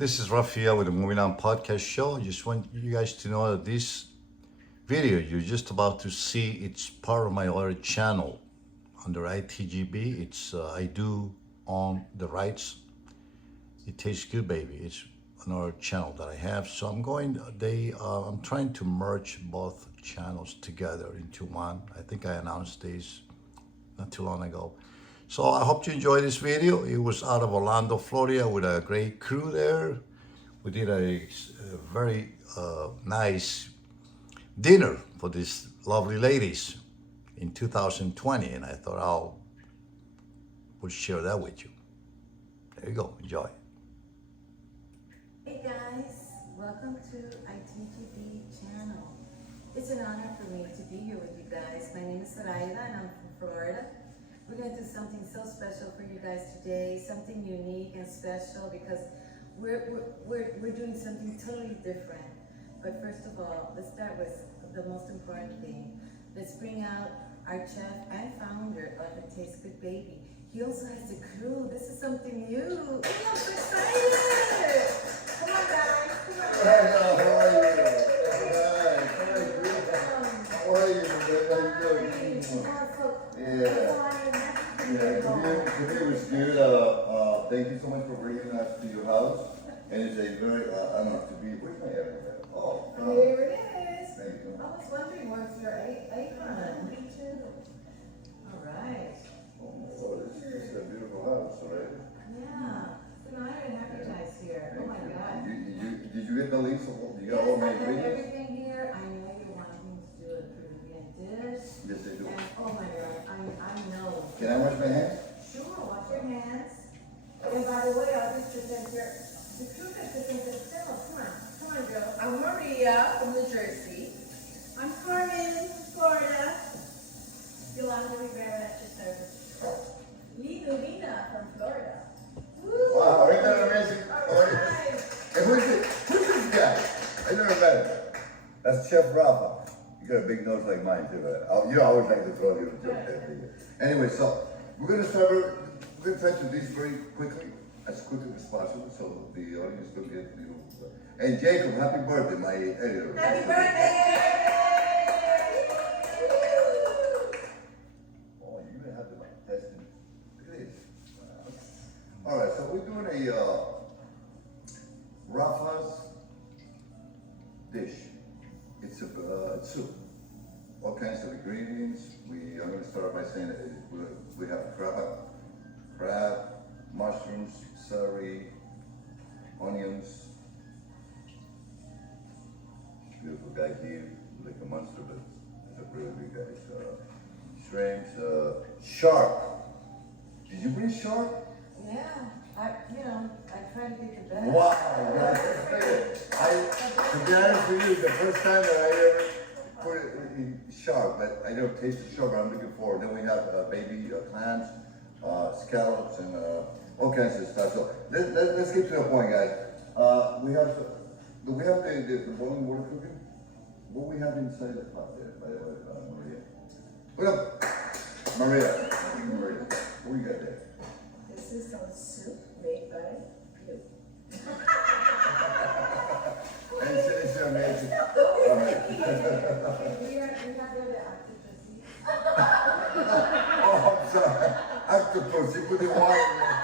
This is Rafael with the Moving On Podcast Show. I just want you guys to know that this video you're just about to see, it's part of my other channel under ITGB. It's I do own the rights. It Tastes Good Baby. It's another channel that I have. So I'm trying to merge both channels together into one. I think I announced this not too long ago. So I hope you enjoy this video. It was out of Orlando, Florida, with a great crew there. We did a very nice dinner for these lovely ladies in 2020, and I thought would share that with you. There you go. Enjoy. Hey guys, welcome to ITGB channel. It's an honor for me to be here with you guys. My name is Sarayda and I'm from Florida. We're going to do something so special for you guys today, something unique and special because we're doing something totally different. But first of all, let's start with the most important thing. Let's bring out our chef and founder of the Tastes Good Baby. He also has a crew. This is something new. Hey, I'm so excited! Come on guys, come on guys. How are you? Today was good. Thank you so much for bringing us to your house. And it's a very, I don't know, to be, where's my area? Oh, Here it is. thank you. I was wondering where's your apron? Me too. All right. Oh my Lord, this is a beautiful house, right? Yeah. It's an honor and happy guys here. Oh my God. Did you get the lease? You Yes, got all I my have ingredients? everything here. I know you're wanting to do a Peruvian dish. Yes, I do. And oh my God, I know. Can I wash my hands? Sure, wash your hands. And by the way, I'll just present the crew can present themselves. Come on, girl. I'm Maria from New Jersey. I'm Carmen from Florida. Yolanda Rivera at your service. Lina from Florida. Wow, ain't that amazing? All right. And who's this guy? I never met him. That's Chef Rafa. You got a big nose like mine too. You always like to throw you a joke there. Anyway, so we're gonna try to do this very quickly as as possible, so the audience will get And Jacob, happy birthday, my editor. Happy birthday! Oh, you even have the mic testing. Look at this. Wow. All right, so we're doing a Rafa's dish. It's soup. All kinds of ingredients. I'm going to start by saying that we have crab, mushrooms, celery, onions. Beautiful guy here, like a monster, but he's a really big guy. Shrimps, shark. Did you bring shark? Yeah. I try to get the best. Wow, that's great. To be honest with you, the first time that I ever put it in shark, but I never tasted shark, but I'm looking forward. Then we have baby clams, scallops, and all kinds of stuff. So let's get to the point, guys. Do we have the boiling water cooking? What we have inside the pot there, by the way, Maria? What up, Maria? Maria, what you got there? This is some soup made by you. And it's amazing. All right. We have the octopus. Oh, I'm sorry. Octopus, you put the water in there.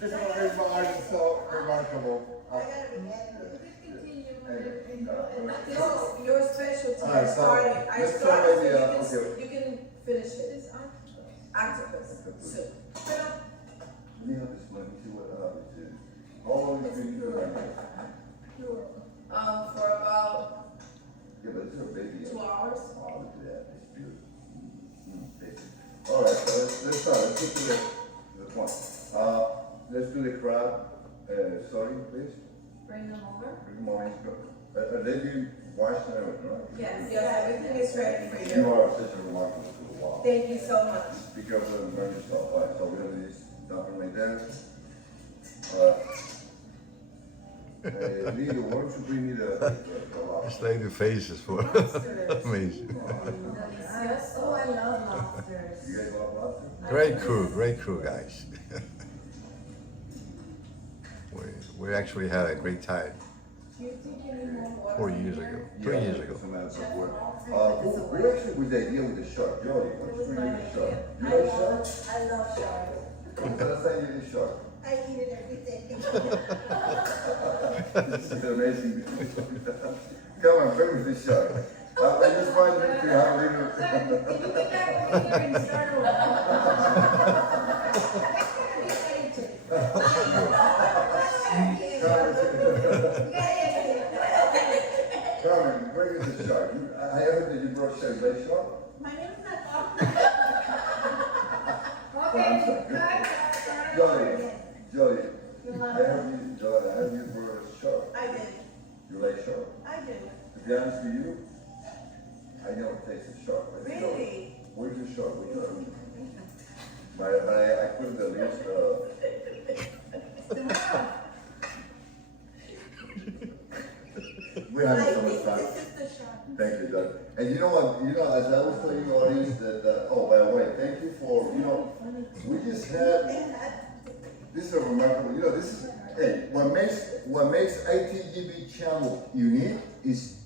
This is what makes my art so remarkable. Your specialty. All right, so I let's started, start so with you can finish it. It's octopus soup. Let me have this one. Let me see what this is. How long have you been doing it? For about Yeah, but it's a baby. 2 hours. Oh, look at that. It's beautiful. Tasty. All right, so let's start. Let's get to the point. Let's do the crab. Sorry, please. Bring them over. Good morning, then you wash and everything, right? Yes, everything is ready for You you. are such a remarkable school. Wow. Thank you so much. Be careful and burn yourself. All right, so we're gonna do this dumping right there. Leo, why don't you bring me the This lady faces for amazing. Yes. Oh, I love lobsters. You guys love lobster? Great crew, guys. we actually had a great time Do you think you need more water? 4 years ago, 3 years ago. Some answer for it. Who actually was the idea with the shark? Jody, It what's was the my name of the shark? idea. You I like love, sharks? I love sharks. What's that you eat shark? I eat it every day. This is amazing. Come on, bring me the shark. I just want you to have a little. Can you get back over here and start Carmen, where is the shark? I heard that you brought shark. Is that shark? My name is not Okay, cut. Jody, Jody. You I love heard you, Jody. I heard you brought a shark. I did. You like shark? I do. To be honest with you, I never tasted shark. Where's the shark? Really? Where's the shark? But I put in the list. We're having so much fun. This is the shark. Thank you, Doug. And you know what? As I was telling the audience that, oh, by the way, thank you for, we just had, this is a remarkable, this is, hey, what makes ITGB channel unique is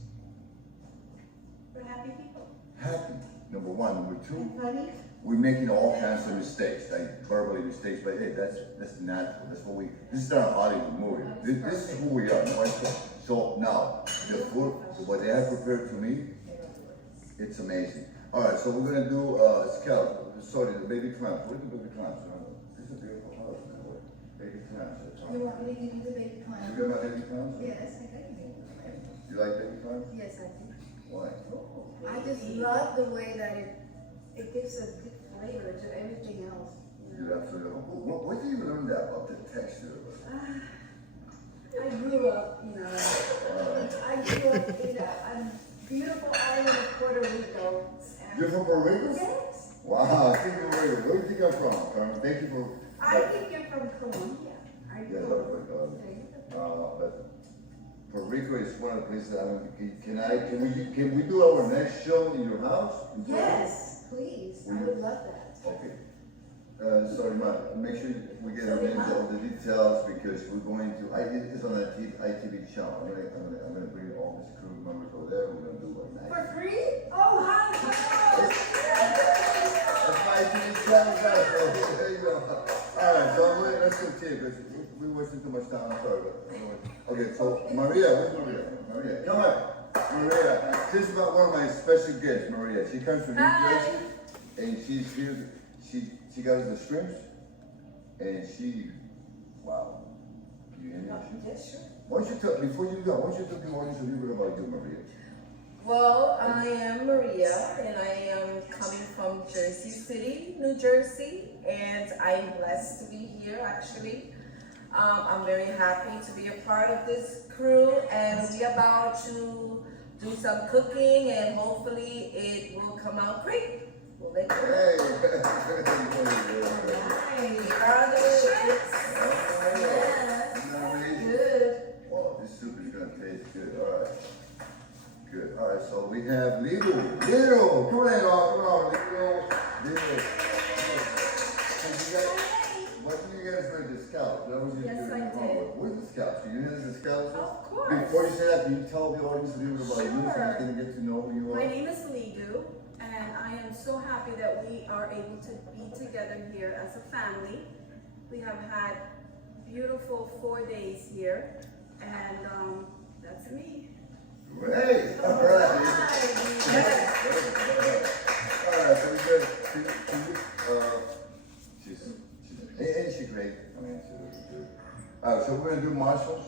We're happy people. happy, number one. Number two, Honey? we're making all kinds of mistakes, like verbally mistakes, but hey, that's natural. That's what this is not a Hollywood movie. This is who we are. No? So now, the food, what they have prepared for me, it's amazing. All right, so we're gonna do scallop. Sorry, the baby clams. Where's the baby clams? This is a beautiful house, by the way. Baby clams. You want me to give you the baby You clam? got my baby clams? Yes, I got you. You like baby clams? Yes, I do. Why? I just love the way that it gives a good flavor to everything else. You absolutely. Where did you learn that about the texture of it? I grew up, I grew up in a beautiful island of Puerto Rico. and- You're from Puerto Rico? Yes. Wow, thank you very much. Where do you come from, Carmen? Thank you for. I think you're from Colombia. Are you Yeah, from- that's what but Puerto Rico is one of the places can we do our next show in your house? Yes, please. I would love that. Okay. Sorry, make sure we get all the details because we're going to, it's on the ITV channel. I'm gonna bring all these crew members over there. We're gonna do a night. For free? Oh, hi. That's my ITV channel, guys. So there you go. All right, so let's continue because we're wasting too much time. I'm sorry, but okay. So Maria, where's Maria? Maria, come on. Maria, this is one of my special guests. Maria, she comes from New Jersey, and she's here. She got us the shrimps, and wow. You hear me? Yes, sure. Why don't you tell, before you go, why don't you tell the audience a little bit about you, Maria? Well, I am Maria, and I am coming from Jersey City, New Jersey, and I'm blessed to be here, actually. I'm very happy to be a part of this crew, and we're about to do some cooking, and hopefully it will come out great. We'll let you know. Hey! Here are the shrimps. Isn't that amazing? Good. Wow, this soup is gonna taste good. All right. Good. All right. So we have Lito. Lito, come on, Lito. What did you guys read the scallops? That was your Yes, your I homework. did. Where's the scallops? You know the scallops? Of course. Before you say that, can you tell the audience a little bit about you so Sure. they can get to know who you My are? name is Ligu, and I am so happy that we are able to be together here as a family. We have had beautiful 4 days here, and that's me. Hey! All right. All right, so we good. She's great. I mean, she's good. All right, so we're gonna do marshmallows.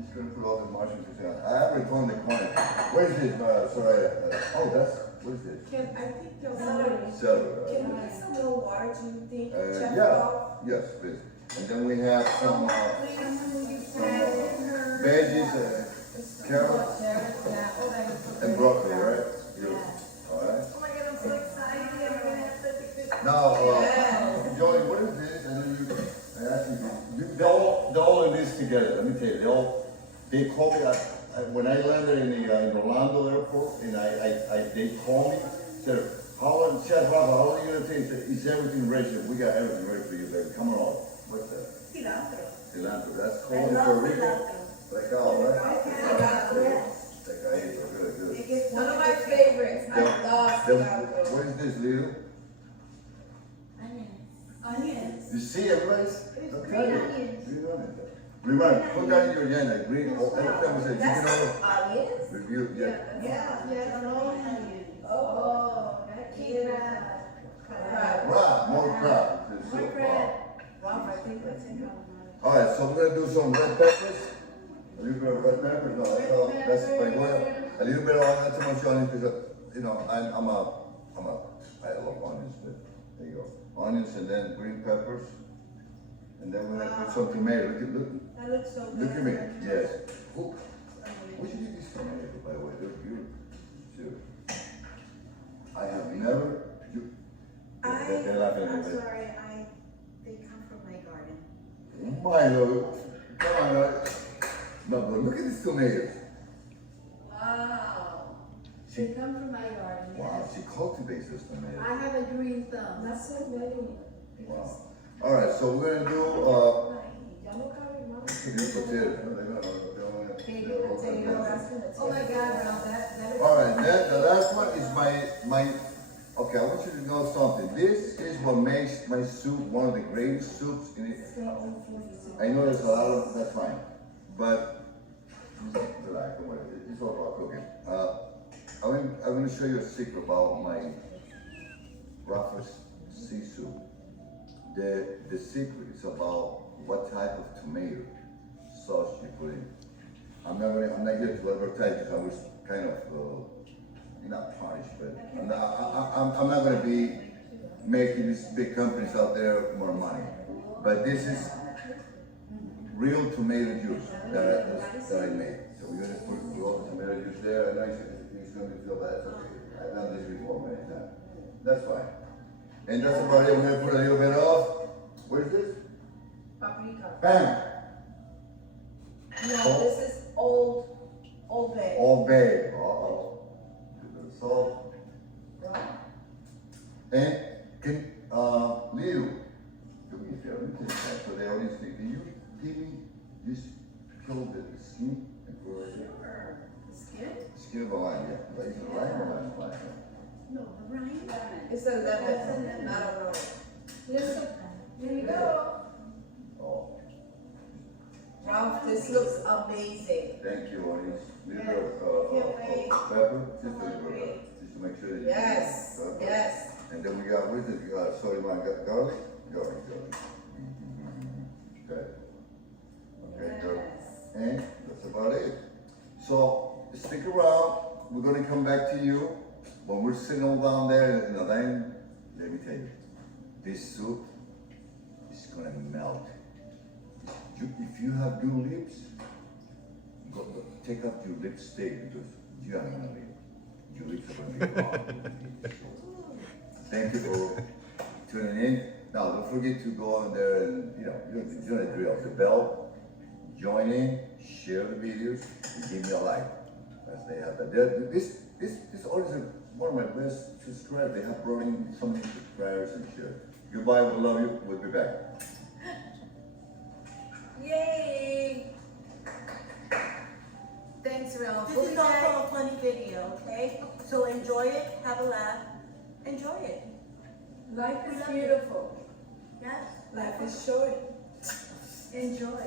Just gonna put all the marshmallows together. I haven't found the quantity. What is this, Soraya? What is this? Can I think your celery? Celery. Can we get some more water, do you think? Chef Yeah, Bob? yes, please. And then we have some veggies, carrots, and broccoli, right? Beautiful. All right. Oh my God, I'm so excited. I'm gonna have such a good. Now, Joey, what is this? I know I asked you, they're all in this together. Let me tell you, they call me, when I landed in Orlando airport, and they call me, said, Chef Rafa, how long are you gonna take? Is everything ready? We got everything ready for you, baby. Come on. What's that? Cilantro. Cilantro, that's Como en Puerto Rico. Recao, right? Recadito, good, good. One of my favorites. I love cilantro. What is this, Leo? Onions. You see, everybody's. It's I'm green telling you, onions. Green onions. Remember, put that in your agenda. Green. Every time we say, you That's know, onions? review. Yeah. Yeah, no onions. Oh, that cute. Crab, more crab. This is More so crab. Wow, I think that's it. All right, so we're gonna do some red peppers. A little bit of red peppers. No, that's all. That's pretty good. A little bit of all that too much onions because you know I love onions. But there you go. Onions and then green peppers, and then we're gonna put some tomato. Look, That looks so good. look at me. Yes. Ooh. Where'd you get these tomatoes, by the way? They're beautiful. Too. I have never. They're not gonna I'm do it. sorry, they come from my garden. Milo, come on, no, but look at these tomatoes. Wow. They come from my garden, Wow, yes. she cultivates this tomato. I have a green thumb. That's so many. Wow. All right, so we're gonna do Ya no cabe más. these potatoes. Baby potato, that's gonna take. Oh my God, Ralph, that is. All right, then the last one is my. Okay, I want you to know something. This is what makes my soup one of the greatest soups in it. I know there's a lot of that's fine, but relax, don't worry. It's all about cooking. I'm going to show you a secret about my Rafa's sea soup. The secret is about what type of tomato sauce you put in. I'm not here to advertise because I was kind of not punished, but I'm not going to be making these big companies out there more money. But this is real tomato juice that I made. So we're gonna put all the tomato juice there. I know he's gonna feel bad. It's okay. I've done this before many times. That's fine. And that's about it. We're gonna put a little bit of, what is this? Paprika. Bam! No, this is Old Bay. All bay. Uh-oh. A little salt. And can, Leo, do me a favor, let me take that so the audience can, can you give me this, peel the skin and put it right here? Skin? Skin of a lion, yeah. Like it's a lion or not lion? No, the rind. It's a lemon, not a rose. Listen, here you go. Oh, Ralph, this looks amazing. thank you, audience. Little Yes, bit of, can't wait. pepper, just a little bit of pepper, just to make sure that you. Yes, Pepper. yes. And then we got, what is it, sorry, man, got garlic? Garlic. Okay. Okay, good. And that's about it. So, stick around, we're gonna come back to you. When we're sitting all down there in the lane, let me tell you, this soup is gonna melt. If you have blue lips, go take up your lipstick because you are gonna leave. Your lips are gonna be gone. Thank you for tuning in. Now, don't forget to go on there and, you know the drill. The bell, join in, share the videos, and give me a like. As they have that. This audience is one of my best subscribers. They have brought in so many subscribers and share. Goodbye, we love you. We'll be back. Yay! Thanks, Ralph. This We'll is be also back. a funny video, okay? So enjoy it, have a laugh, enjoy it. Life is beautiful. Yes? Life is short. Enjoy.